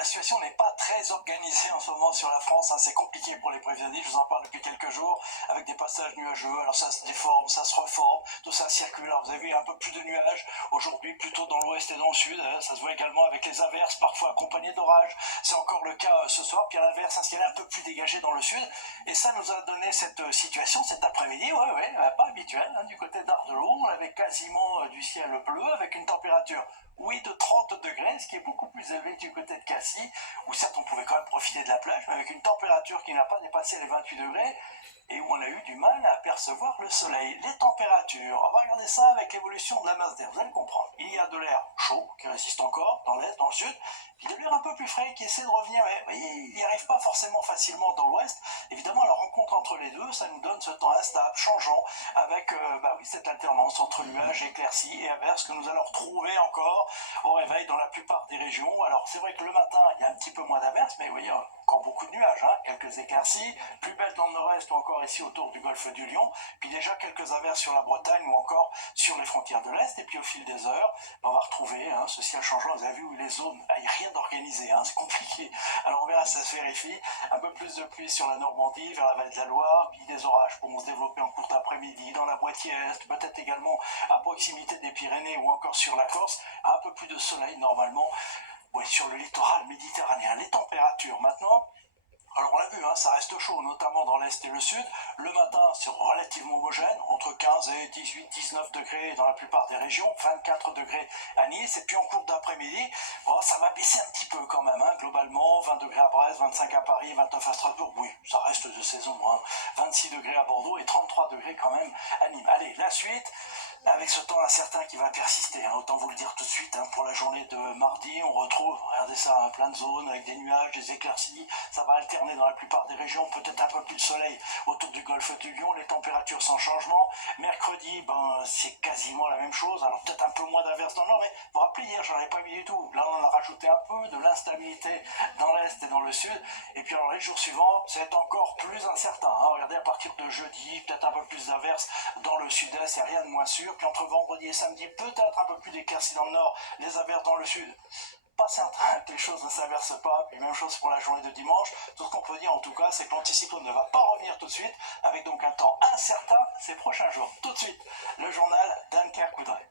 la situation n'est pas très organisée en ce moment sur la France, hein. C'est compliqué pour les prévisionnistes, je vous en parle depuis quelques jours, avec des passages nuageux, alors ça se déforme, ça se reforme, tout ça circule. Alors vous avez vu un peu plus de nuages aujourd'hui, plutôt dans l'ouest et dans le sud, ça se voit également avec les averses, parfois accompagnées d'orages. C'est encore le cas ce soir, puis à l'inverse, un ciel un peu plus dégagé dans le sud, et ça nous a donné cette situation cet après-midi, pas habituelle, hein, du côté d'Ardelot, on avait quasiment du ciel bleu, avec une température de 30 degrés, ce qui est beaucoup plus élevé que du côté de Cassis, où certes on pouvait quand même profiter de la plage, mais avec une température qui n'a pas dépassé les 28 degrés, et où on a eu du mal à apercevoir le soleil. Les températures, on va regarder ça avec l'évolution de la masse d'air, vous allez comprendre. Il y a de l'air chaud, qui résiste encore, dans l'est, dans le sud, puis de l'air un peu plus frais, qui essaie de revenir, mais vous voyez, il n'y arrive pas forcément facilement dans l'ouest. Évidemment, la rencontre entre les deux, ça nous donne ce temps instable, changeant, avec cette alternance entre nuages, éclaircies et averses que nous allons retrouver encore au réveil dans la plupart des régions. Alors c'est vrai que le matin, il y a un petit peu moins d'averses, mais vous voyez, encore beaucoup de nuages, hein, quelques éclaircies, plus belles dans le nord-est ou encore ici autour du golfe du Lion, puis déjà quelques averses sur la Bretagne ou encore sur les frontières de l'Est, et puis au fil des heures, on va retrouver ce ciel changeant. Vous avez vu où les zones, il n'y a rien d'organisé, hein, c'est compliqué. Alors on verra si ça se vérifie. Un peu plus de pluie sur la Normandie, vers la vallée de la Loire, puis des orages pourront se développer en cours d'après-midi dans la moitié est, peut-être également à proximité des Pyrénées ou encore sur la Corse. Un peu plus de soleil normalement, sur le littoral méditerranéen. Les températures maintenant, alors on l'a vu, hein, ça reste chaud, notamment dans l'est et le sud. Le matin, c'est relativement homogène, entre 15 et 18-19 degrés dans la plupart des régions, 24 degrés à Nice, et puis en cours d'après-midi, ça va baisser un petit peu quand même, hein, globalement, 20 degrés à Brest, 25 à Paris, 29 à Strasbourg, oui, ça reste de saison, hein, 26 degrés à Bordeaux et 33 degrés quand même à Nîmes. Allez, la suite, avec ce temps incertain qui va persister, hein, autant vous le dire tout de suite, hein, pour la journée de mardi, on retrouve, regardez ça, hein, plein de zones avec des nuages, des éclaircies, ça va alterner dans la plupart des régions, peut-être un peu plus de soleil autour du golfe du Lion, les températures sans changement. Mercredi, c'est quasiment la même chose, alors peut-être un peu moins d'averses dans le nord, mais vous vous rappelez hier, j'en avais pas mis du tout. Là, on en a rajouté un peu, de l'instabilité dans l'est et dans le sud, et puis alors les jours suivants, c'est encore plus incertain, hein. Regardez, à partir de jeudi, peut-être un peu plus d'averses dans le sud-est, et rien de moins sûr. Puis entre vendredi et samedi, peut-être un peu plus d'éclaircies dans le nord, les averses dans le sud. Pas certain que les choses ne s'inversent pas, et même chose pour la journée de dimanche. Tout ce qu'on peut dire en tout cas, c'est que l'anticyclone ne va pas revenir tout de suite, avec donc un temps incertain ces prochains jours. Tout de suite, le journal d'Anne-Claire Coudray.